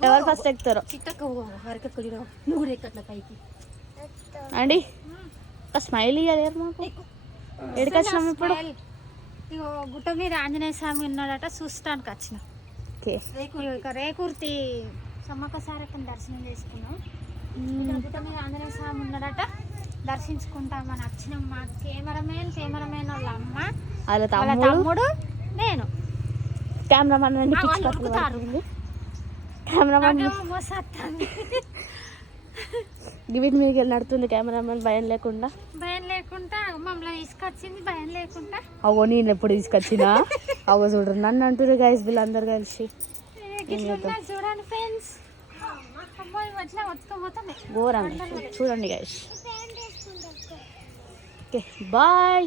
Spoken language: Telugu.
ఎవరు ఫస్ట్ ఎక్కుతారో అండి స్మైల్ ఇయ్యాలి మాకు ఎక్కడికి వచ్చినాం ఇప్పుడు గుట్ట మీద ఆంజనేయ స్వామి ఉన్నాడట చూస్తానికి వచ్చిన రేకుర్తి సమ్మక్క సారక్కని దర్శనం చేసుకున్నాం గుట్ట మీద ఆంజనేయ స్వామి ఉన్నాడట దర్శించుకుంటామని వచ్చినాం మా కెమెరామెన్ వాళ్ళ అమ్మ వాళ్ళ తమ్ముడు నేను కెమెరామెన్ వీటి మీకు నడుతుంది కెమెరామెన్ భయం లేకుండా మమ్మల్ని తీసుకొచ్చింది భయం లేకుండా అవో నేను ఎప్పుడు తీసుకొచ్చినా అవో చూడరు నన్ను అంటారు గైస్ వీళ్ళందరూ కలిసి చూడండి ఫ్రెండ్స్ ఘోరంగా చూడండి గైస్ ఓకే బాయ్.